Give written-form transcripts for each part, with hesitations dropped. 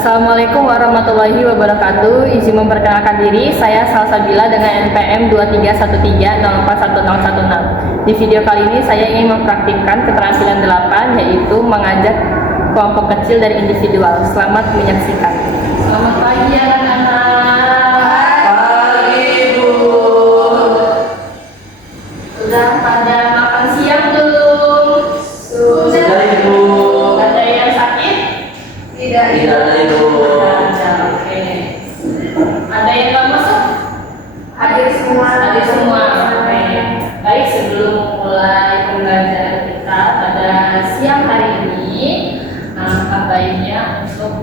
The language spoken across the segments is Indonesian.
Assalamualaikum warahmatullahi wabarakatuh. Izin memperkenalkan diri, saya Salsabila dengan NPM 2313041016. Di video kali ini saya ingin mempraktikkan keterampilan 8, yaitu mengajak kelompok kecil dari individual. Selamat menyaksikan. Selamat pagi anak-anak. Pagi, Bu. Sudah pada makan siang belum? Sudah, Ibu. Ada yang sakit? Tidak ada, Ibu. Oke. Ada yang nggak masuk? Hadir semua. Hadir semua. Oke. Baik, sebelum mulai pembelajaran kita pada siang hari ini, baiknya untuk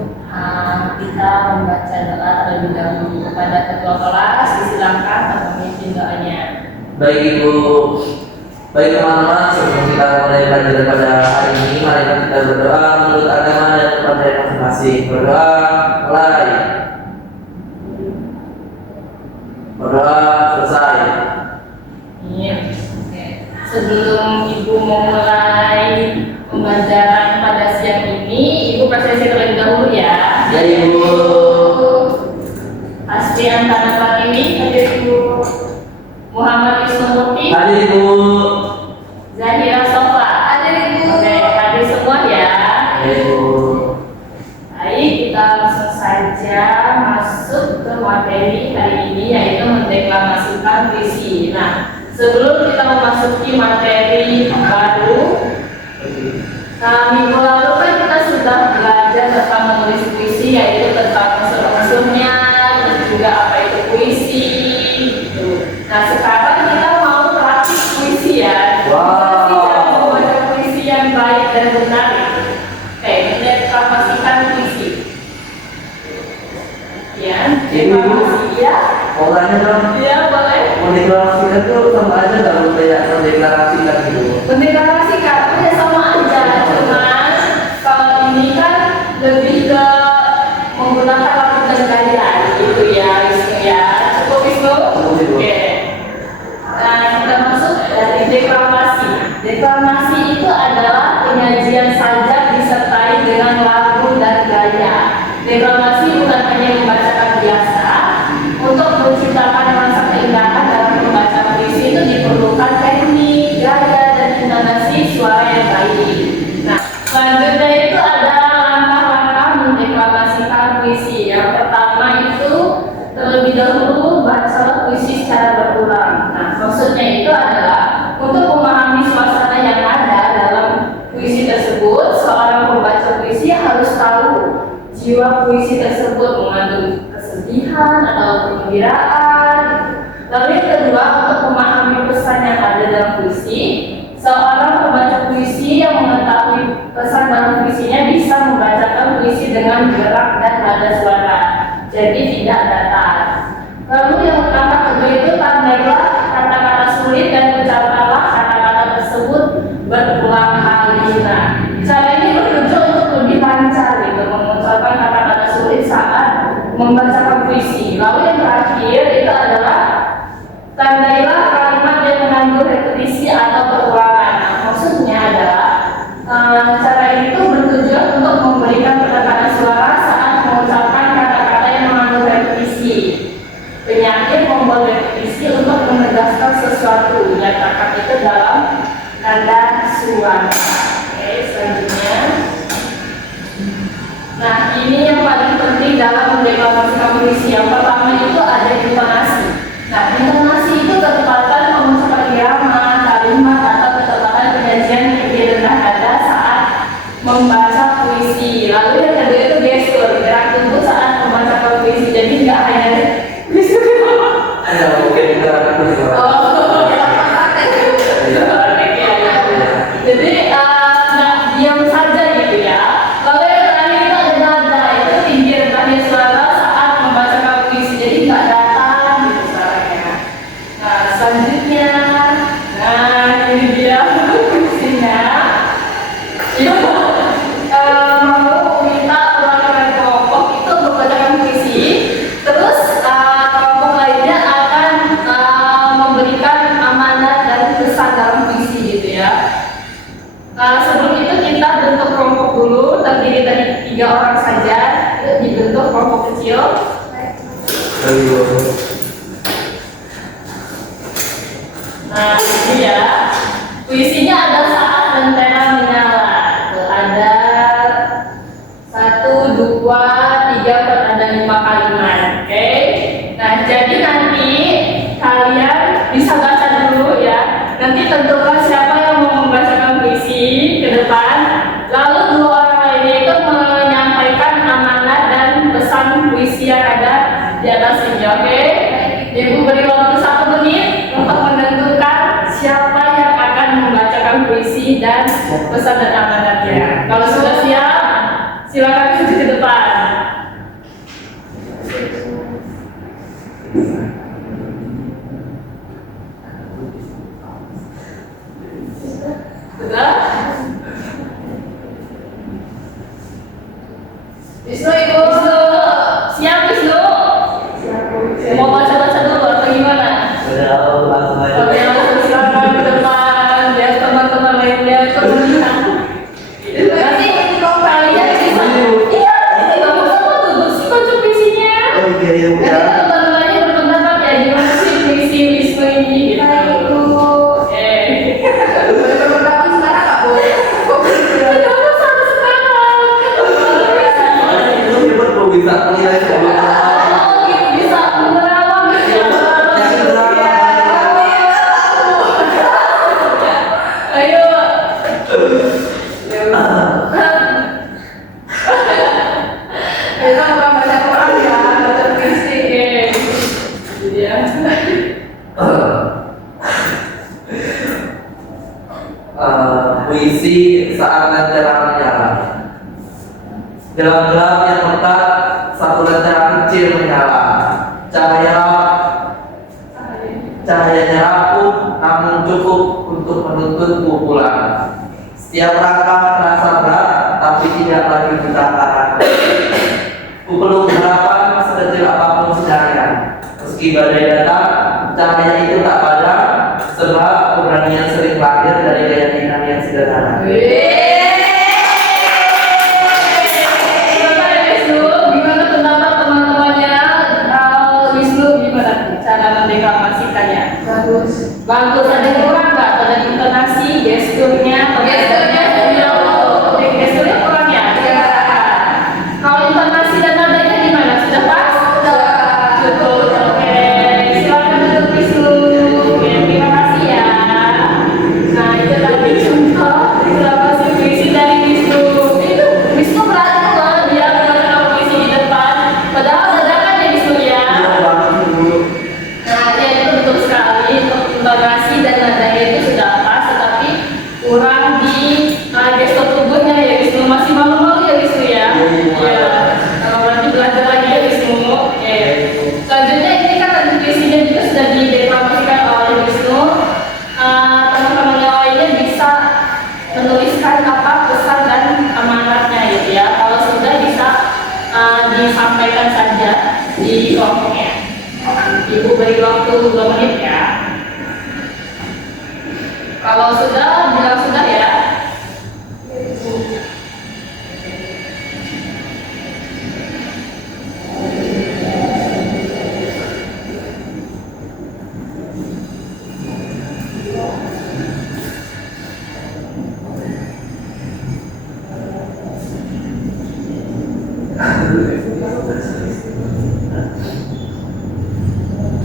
kita membaca doa terlebih dahulu. Kepada ketua kelas disilakan untuk memimpin doanya. Baik, Ibu. Baik, teman-teman, sebelum kita mulai pelajaran pada hari ini, mari kita berdoa menurut agama dan kepada masing-masing. Berdoa, mulai. Berdoa, selesai. Iya. Oke. Sebelum Ibu memulai pembelajaran pada siang ini, Ibu presentasi terlebih dahulu ya. Ya, Ibu. Aslian Tanaman ini hadir Ibu. Muhammad Isnumurti, Hadir, Ibu. Zahira Sofa, Hadir, Ibu. Oke, hadir semua ya. Ya, Ibu. Baik, kita langsung saja masuk ke materi hari ini, yaitu mendeklamasikan puisi. Nah, sebelum kita memasuki materi baru, minggu lalu kan kita sudah belajar tentang menulis puisi, yaitu tentang unsur-unsurnya dan juga apa itu puisi. Gitu. Nah, sekarang kita mau praktik puisi ya. Wow. Kita membaca puisi yang baik dan benar. Oke, mendeklamasikan puisi. Ya, deklamasi ya. Mau tanya dong? Iya, boleh. Mendeklarasikan itu sama aja kalau kayak mendeklarasikan gitu. Mendeklarasikan ya sama aja, cuman kalau ini kan lebih ke menggunakan lagu dan gaya gitu ya, Wisnu ya. Cukup Wisnu? Oke. Nah, kita masuk dari deklamasi. Deklamasi itu adalah penyajian sajak disertai dengan lagu dan gaya. Deklamasi bukan hanya membacakan biasa. Untuk menciptakan rasa keindahan dalam membaca puisi itu diperlukan teknik, gaya, dan intonasi suara yang baik. Nah, selanjutnya itu ada langkah-langkah mendeklamasikan puisi. Yang pertama itu terlebih dahulu baca puisi secara berulang. Nah, maksudnya itu adalah untuk memahami suasana yang ada dalam puisi tersebut, seorang pembaca puisi harus tahu jiwa puisi tersebut mengandung kesedihan atau kegembiraan. Lalu yang kedua, untuk memahami pesan yang ada dalam puisi, seorang pembaca puisi yang mengetahui pesan dalam puisinya bisa membacakan puisi dengan gerak dan nada suara, jadi tidak datar. Lalu yang langkah kedua itu tandailah kata-kata sulit dan ucapkanlah kata-kata tersebut berulang kali. Nah, cara ini bertujuan untuk lebih lancar gitu, mengucapkan kata-kata sulit saat membacakan puisi. Lalu yang terakhir itu adalah tandailah kalimat yang mengandung repetisi atau perulangan. Nah, maksudnya adalah cara ini tuh bertujuan untuk memberikan penekanan suara saat mengucapkan kata-kata yang mengandung repetisi. Penyakit membuat repetisi untuk menegaskan sesuatu, nyatakan itu dalam nada suara. Oke, selanjutnya. Nah, ini yang paling penting dalam mendeklamasikan puisi. Yang pertama itu ada intonasi. Nah, intonasi itu ketepatan pengucapan irama, kalimat, atau ketepatan penyajian tinggi rendah nada saat membaca puisi. Lalu yang kedua itu gestur, gerak tubuh saat membacakan puisi. Jadi nggak hanya Ada mungkin kita jadi nggak diam saja gitu ya. Lalu yang terakhir itu ada nada, itu tinggi rendahnya suara saat membacakan puisi. Jadi nggak datar gitu suaranya. Nah, selanjutnya, nah ini dia puisinya. Itu mau minta ulangan kelompok itu membacakan puisi. Terus dibentuk kelompok kecil. Ayo. Nah, ini ya. Puisinya ada saat lentera menyala. Tuh, ada 1, 2, 3, 4, ada 5 kalimat. Oke. Nah, jadi nanti kalian bisa baca dulu ya. Nanti tentukan siapa yang mau membacakan puisi ke depan. Lalu dua orang lainnya itu menyampaikan amanat dan pesan puisi yang ada di atas ini. Oke. Ibu beri waktu 1 menit untuk menentukan siapa yang akan membacakan puisi dan pesan dan amanatnya. Kalau sudah siap, silakan maju ke depan. Sudah? Wisnu, Ibu. Siap, Wisnu? Mau baca-baca dulu atau gimana? Sudah langsung aja. Oke, langsung silakan ke depan. Biar teman-teman lainnya ikut melihat. Nanti kalau kalian bisa, iya, nanti kamu sama duduk sih baca puisinya. Oh iya iya Nanti ya. teman-teman lainnya berpendapat ya gimana sih puisi Wisnu ini gitu. Oke. Berpendapat sekarang nggak boleh. Jangan sampai sekarang. Itu hebat loh bisa menilai sebelumnya. Oh, gitu bisa menerawang gitu ya. Yang drama. Ayo. Kita bukan baca Quran ya, baca puisi. Oke. Jadi ya. Puisi saat lentera menyala. Gelap-gelap yang lekat, satu lentera kecil menyala. Cahayanya rapuh, namun cukup untuk menuntutku pulang. Setiap langkah terasa berat, tapi tidak lagi bertahan. Ku peluk harapan sekecil apapun sinarnya. Meski badai datang, cahaya itu tak padam, sebab keberanian sering lahir dari keyakinan yang sederhana. Gimana ya Wisnu? Gimana pendapat teman-temannya? Wisnu gimana cara mendeklamasikannya? Bagus. Bagus, ada yang kurang nggak? Ada intonasi, gesturnya, gesturnya kurang ya? Kalau intonasi dan nadanya gimana? Sudah pas? Cukup. Oke, silakan duduk Wisnu. Oke, terima kasih ya. Nah, itu tadi contoh deklamasi puisi dari Wisnu. Itu Wisnu berani loh dia membacakan puisi di depan. Padahal dadakan ya Wisnu ya. Nah, ya itu betul sekali. Untuk intonasi dan nadanya itu sudah pas, tetapi kurang di gestur tubuhnya ya Wisnu. Masih malu-malu ya Wisnu ya. Ya. Kalau nanti belajar lagi ya Wisnu. Oke. Selanjutnya ini kan tadi puisinya juga sudah dideklamasikan oleh Wisnu. Teman-teman yang lainnya bisa menuliskan apa pesan dan amanatnya gitu ya. Kalau sudah bisa disampaikan saja di kelompoknya. Ibu beri waktu 2 menit ya. Kalau sudah, bilang sudah ya.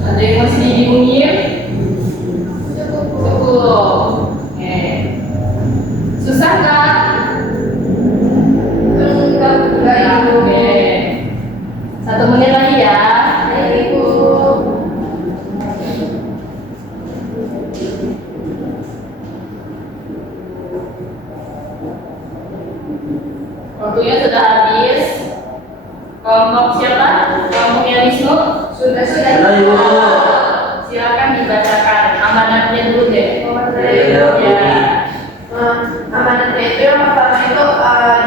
Ada yang masih dibingungin? Cukup. Oke. Susah nggak? Enggak Ibu. Oke. 1 menit lagi ya. Ibu. Waktunya sudah habis. Kelompok siapa? Kelompoknya Wisnu? Sudah. Sudah, Ibu. Silakan dibacakan amanatnya dulu deh. Iya, Ya. Amanatnya itu yang pertama itu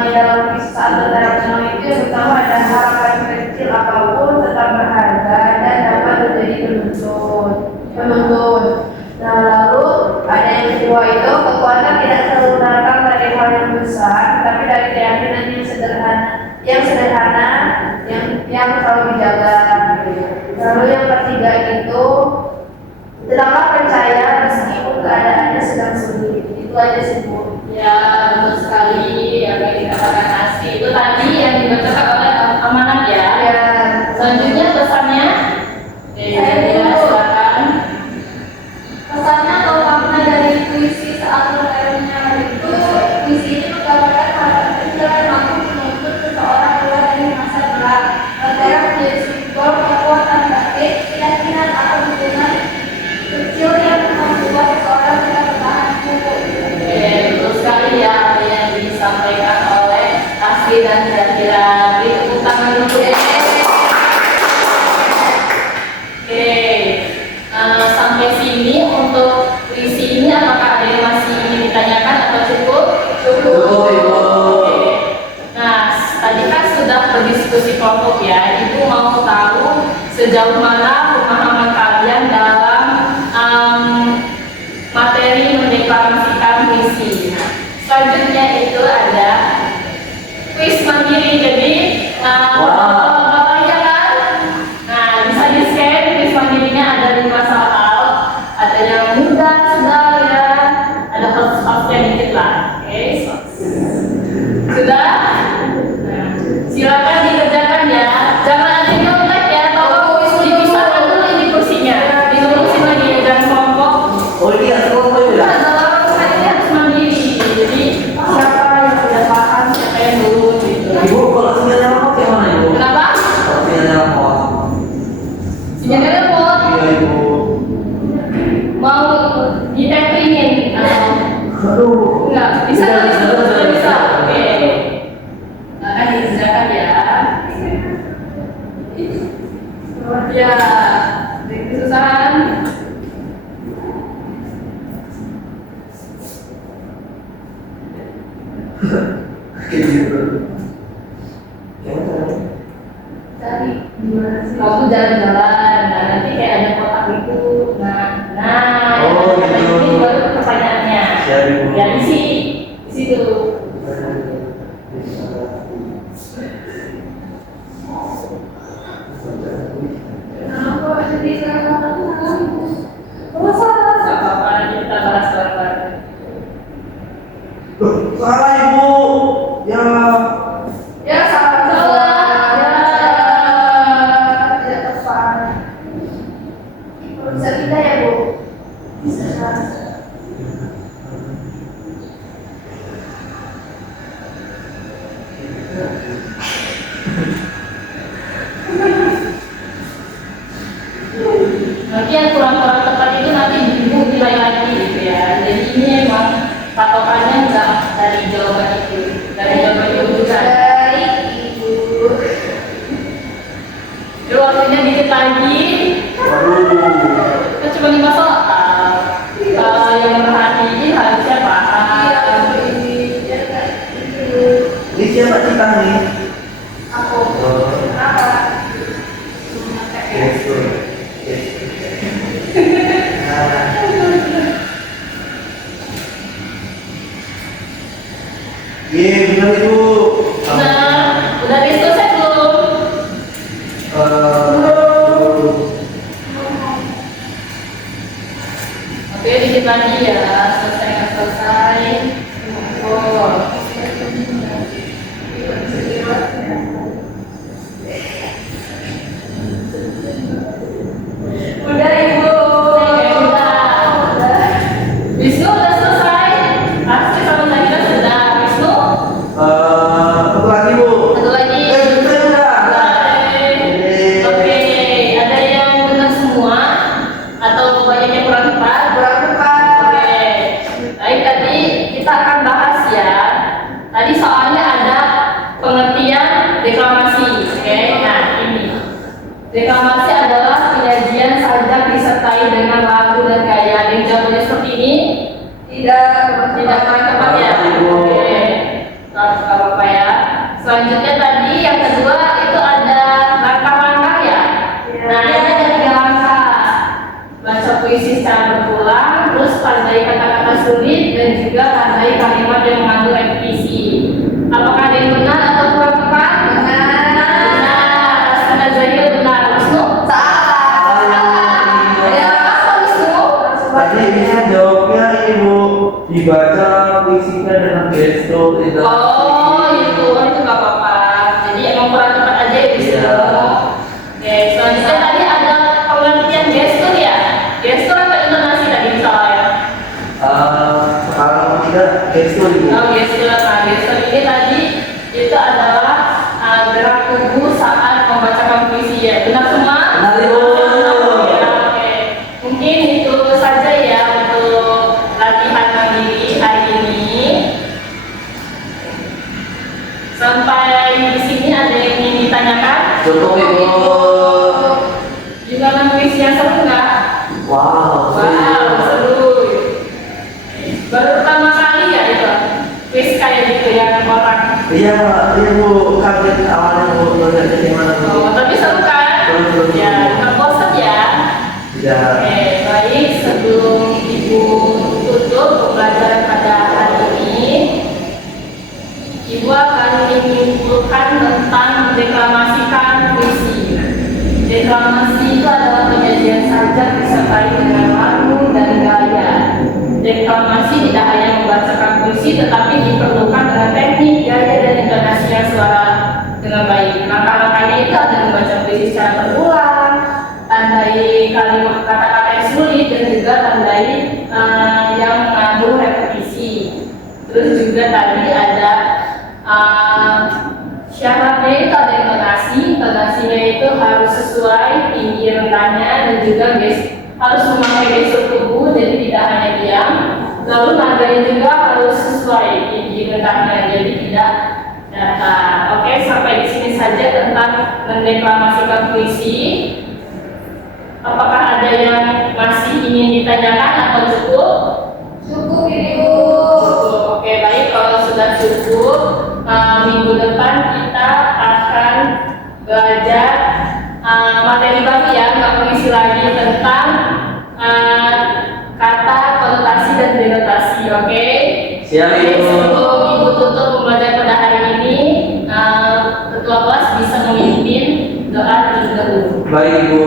di dalam kisah antara penang itu yang pertama ada harapan kecil apapun tetap berharga dan dapat menjadi penuntun. Nah lalu ada yang kedua itu kekuatan tidak selalu datang dari hal yang besar, tapi dari keyakinan yang sederhana, yang yang selalu dijaga. Lalu yang ketiga itu tetaplah percaya meskipun keadaannya sedang sulit. Itu aja sih Bu. Ya, betul sekali yang dikatakan Asri. Itu tadi yang dibacakan oleh Amanat ya. Ya. Selanjutnya pesannya. Silakan. Pesannya atau makna dari puisi saat bertanya itu, puisi ini menggambarkan harapan kecil yang mampu menuntut seseorang keluar dari masa berat. Bertanya menjadi simbol kekuatan batin, keyakinan atau hubungan kecil yang membuat seseorang bisa bertahan hidup. Betul sekali ya apa yang disampaikan oleh Asri dan Zahira. Beri tepuk tangan dulu ya. Sampai sini untuk puisi ini apakah ada yang masih ingin ditanyakan atau cukup? Cukup, Ibu. Oke. Nah, tadi kan sudah berdiskusi kelompok ya. Ibu mau tahu sejauh mana pemahaman kalian dalam materi mendeklarasikan puisi. Nah, selanjutnya itu ada kuis mandiri. Jadi, bapaknya kan, nah bisa di scan kuis mandirinya ada 5 soal, ada yang mudah sudah ya, ada host-hostnya dikit lah. Oke, sudah. Nah, silakan dikerjakan ya. Jangan ada yang nyontek ya, tolong dipisahkan dulu ini kursinya, diturusin lagi ya, jangan kelompok. Oh ini ya, kelompok itu ya? Ini harus mandiri. Jadi siapa yang sudah paham, siapa yang belum gitu. Ibu, kalau sinyalnya lemot yang mana Ibu? Kenapa? Kalau sinyalnya lemot. Sinyalnya lemot. Iya Ibu. Mau ditempelin atau Aduh. enggak? Bisa nggak? Sudah bisa. Oke. Akan dikerjakan ya. Ya, kesusahan. Kayak gitu. Gimana? Dari gimana sih? Kamu jalan-jalan, nah nanti kayak ada kotak itu. Nah, Oh, gitu. ini baru pertanyaannya. Siap, Ibu. Ya di situ. Kenapa jadi sekarang? Gak apa-apa, nanti kita bahas bareng-bareng. Loh, salah Ibu. Ya. Ya salah. Ya. Tidak tepat. Bisa pindah ya Bu? Bisa. Nanti yang kurang-kurang tepat itu nanti ibu nilai lagi gitu ya. Jadi ini emang patokannya enggak dari jawaban itu, dari jawaban itu bukan. Baik Ibu. Jadi waktunya dikit lagi. Waduh. Kita cuma 5 soal. Yang memperhatiin harusnya paham. Iya Bu ini. Ya kan Ibu. Ini siapa Cita nih? Aku. Oh. Kenapa? Yes, Bro. Yes. Nah. Iya, benar Ibu. Nah, udah selesai belum? Belum. Oke, dikit lagi ya. Selesai nggak selesai. Oh. Udah Ibu. Wisnu udah selesai. Asli sama Zahira sudah. Wisnu? Satu lagi Bu. Satu lagi. Betul udah. Oke, ada yang benar semua atau banyak yang kurang tepat? Kurang tepat. Oke, baik tadi kita akan bahas ya. Tadi soalnya ada pengertian deklamasi. Oke, nah ini deklamasi adalah penyajian sajak disertai dengan lagu dan gaya. Yang jawabannya seperti ini Tidak kurang tepat ya. Oke, nggak apa-apa ya. Selanjutnya tadi yang kedua itu ada langkah-langkah ya. Nah ini ada 3 langkah. Baca puisi secara berulang, terus pandai kata-kata sulit, dan juga pandai kalimat yang mengandung repetisi. Apakah ada yang benar atau kurang tepat? Benar. Benar. memperhatikan aja ya Wisnu. Iya. Oke, selanjutnya tadi ada pengertian gestur ya. Gestur atau intonasi tadi soalnya? Kalau tidak gestur ibu. Oh, gestur. Nah, gestur ini tadi itu adalah gerak tubuh saat membacakan puisi ya. Benar semua? Benar, Ibu. Ya, oke. Mungkin itu saja ya untuk latihan mandiri hari ini. Sampai di sini ada yang ingin ditanyakan? Cukup ibu. Gimana puisi yang seru nggak? Wow. Wow, seru. Baru pertama kali ya itu kuis kayak gitu ya orang. Iya bu, kaget awalnya bu, belajar gimana bu? Oh, tapi seru kan? Seru. Ya, nggak bosan ya. Ya. Oke, baik. Sebelum Ibu tutup pembelajaran pada hari ini, Ibu akan menyimpulkan tentang mendeklamasikan puisi. Deklamasi itu adalah penyajian sajak disertai dengan lagu dan gaya. Deklamasi tidak hanya membacakan puisi, tetapi diperlukan dengan teknik, gaya, dan intonasi yang suara dengan baik. Langkah-langkahnya itu ada membaca puisi secara berulang, tandai kalimat kata-kata yang sulit, dan juga tandai yang mengandung repetisi. Terus juga tadi ada syaratnya itu ada intonasinya itu harus sesuai tinggi rendahnya, dan juga harus memakai gestur tubuh, jadi tidak hanya diam. Lalu nadanya juga harus sesuai tinggi rendahnya, jadi tidak datar. Oke, sampai di sini saja tentang mendeklamasikan puisi. Apakah ada yang masih ingin ditanyakan atau cukup? Cukup Ibu. Cukup. Oke, baik. Kalau sudah cukup, minggu depan kita akan belajar materi baru ya, nggak mengisi lagi tentang kata, konotasi, dan denotasi. Oke? Siap Jadi, ibu. sebelum Ibu tutup pembelajaran pada hari ini, ketua kelas bisa memimpin doa terlebih dahulu. Baik ibu.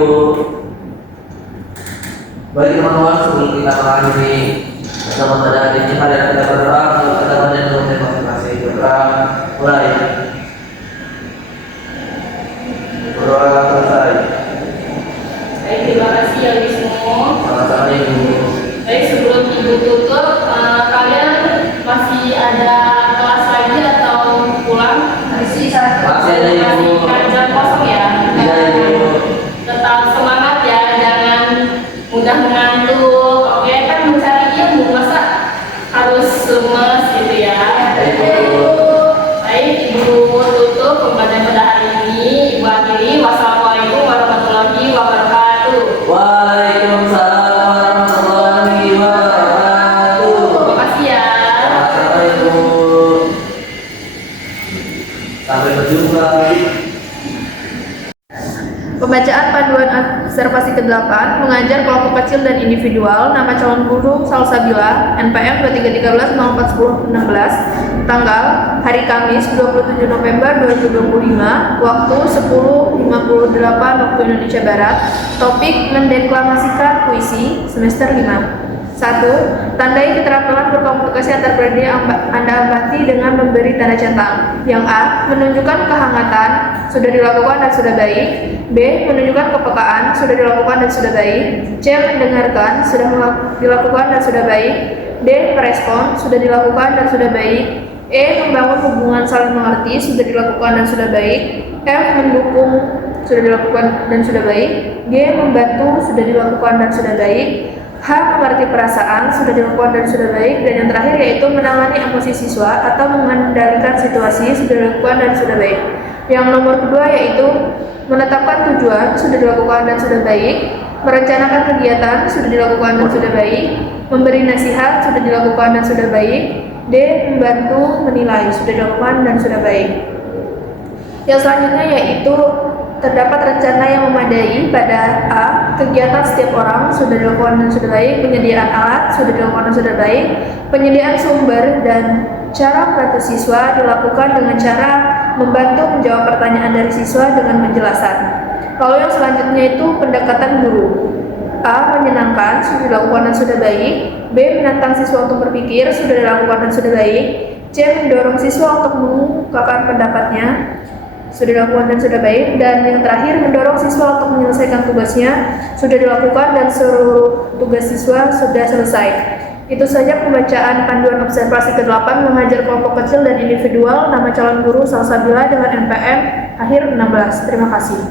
Baik teman-teman, sebelum kita mengakhiri bersama pada hari ini, mari kita berdoa untuk kedepannya dalam masing-masing. Berdoa mulai. Berdoa selesai. Baik, terima kasih ya Wisnu. Sama-sama ibu. Baik, sebelum Ibu tutup, kalian masih ada kelas lagi atau pulang? Masih satu. Masih ada ibu. Masih jam kosong ya? Iya ibu. Tetap semangat ya, jangan mudah mengantuk. Oke, kan mencari ilmu, masa harus lemes gitu ya? Baik ibu. Baik, Ibu tutup pembelajaran pada hari ini. Ibu akhiri. Wassalamualaikum warahmatullahi wabarakatuh. Waalaikumsalam warahmatullahi wabarakatuh. Terima kasih ya. Sama-sama ibu. Sampai berjumpa. Pembacaan panduan observasi ke-8 mengajar kelompok kecil dan individual. Nama calon guru Salsabila, NPM 2313-04-10-16, tanggal hari Kamis 27 November 2025, waktu 10.58 waktu Indonesia Barat. Topik mendeklamasikan puisi semester 5. 1. Tandai keterampilan berkomunikasi antar pribadi yang Anda amati dengan memberi tanda centang. Yang A. Menunjukkan kehangatan, sudah dilakukan dan sudah baik. B. Menunjukkan kepekaan, sudah dilakukan dan sudah baik. C. Mendengarkan, sudah dilakukan dan sudah baik. D. Merespon, sudah dilakukan dan sudah baik. E. Membangun hubungan saling mengerti, sudah dilakukan dan sudah baik. F. Mendukung, sudah dilakukan dan sudah baik. G. Membantu, sudah dilakukan dan sudah baik. H. Mengerti perasaan, sudah dilakukan dan sudah baik. Dan yang terakhir yaitu menangani emosi siswa atau mengendalikan situasi, sudah dilakukan dan sudah baik. Yang nomor kedua yaitu menetapkan tujuan, sudah dilakukan dan sudah baik. Merencanakan kegiatan, sudah dilakukan dan sudah baik. Memberi nasihat, sudah dilakukan dan sudah baik. D. Membantu menilai, sudah dilakukan dan sudah baik. Yang selanjutnya yaitu terdapat rencana yang memadai pada A. Kegiatan setiap orang, sudah dilakukan dan sudah baik. Penyediaan alat, sudah dilakukan dan sudah baik. Penyediaan sumber dan cara membantu siswa dilakukan dengan cara membantu menjawab pertanyaan dari siswa dengan penjelasan. Lalu yang selanjutnya itu pendekatan guru. A. Menyenangkan, sudah dilakukan dan sudah baik. B. Menantang siswa untuk berpikir, sudah dilakukan dan sudah baik. C. Mendorong siswa untuk mengungkapkan pendapatnya. D. sudah dilakukan dan sudah baik. Dan yang terakhir, mendorong siswa untuk menyelesaikan tugasnya sudah dilakukan dan seluruh tugas siswa sudah selesai. Itu saja pembacaan panduan observasi ke-8 mengajar kelompok kecil dan individual nama calon guru Salsabila dengan NPM akhir 16. Terima kasih.